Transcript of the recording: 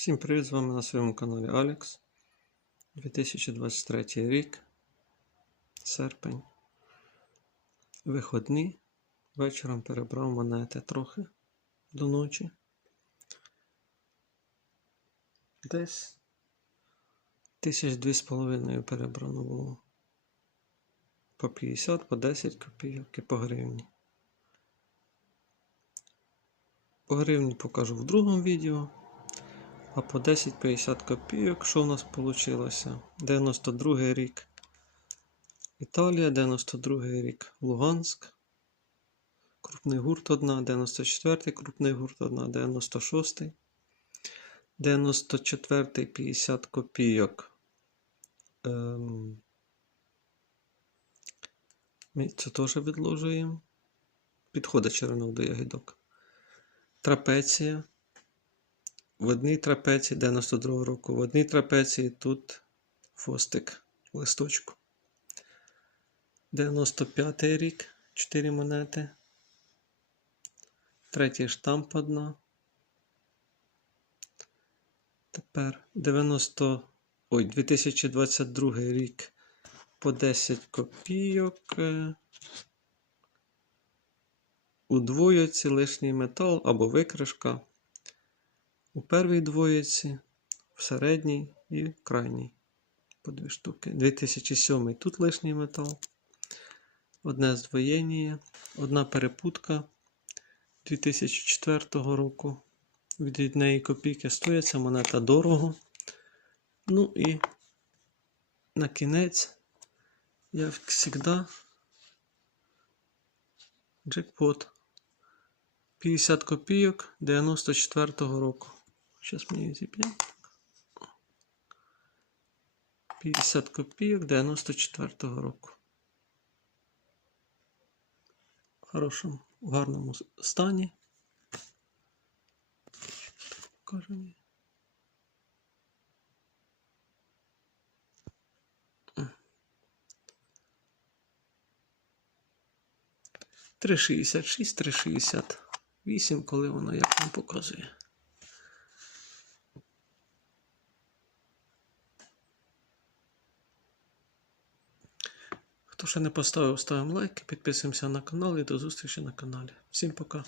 Всім привіт! З вами на своєму каналі Алекс. 2023 рік, серпень. Виходні. Вечором перебрав монети трохи до ночі. Десь тисяч дві з половиною перебрано було. По 50, по 10 копійок і по гривні. По гривні покажу в другому відео. А по 10-50 копійок, що в нас вийшло? 92 рік. Італія, 92 рік Луганськ. Крупний гурт 1, 94 крупний гурт 1, 96. 94 50 копійок. Ем... Ми це теж відложуємо. Підходить черенок до ягідок. Трапеція. В одній трапеції 92 року, в одній трапеції тут фостик листочку. 95 рік, 4 монети. Третій штамп одна. Тепер 90, ой, 2022 рік по 10 копійок. е, У лишній метал або викришка. У первій двоєці, в середній і крайній. По дві штуки. 2007 тут лишній метал. Одне здвоєння, одна перепутка 2004 року. Від неї копійки стоїть ця монета дорого. Ну і на кінець, як завжди, джекпот. 50 копійок 94 року. Зараз мені зіп'є. 50 копійок 94-го року. В хорошому, в гарному стані. Покажемо. Три шістдесят шість, три шістдесят вісім, коли воно як вам показує. Хто ще не поставив, ставимо лайки, підписуємося на канал і до зустрічі на каналі. Всім пока.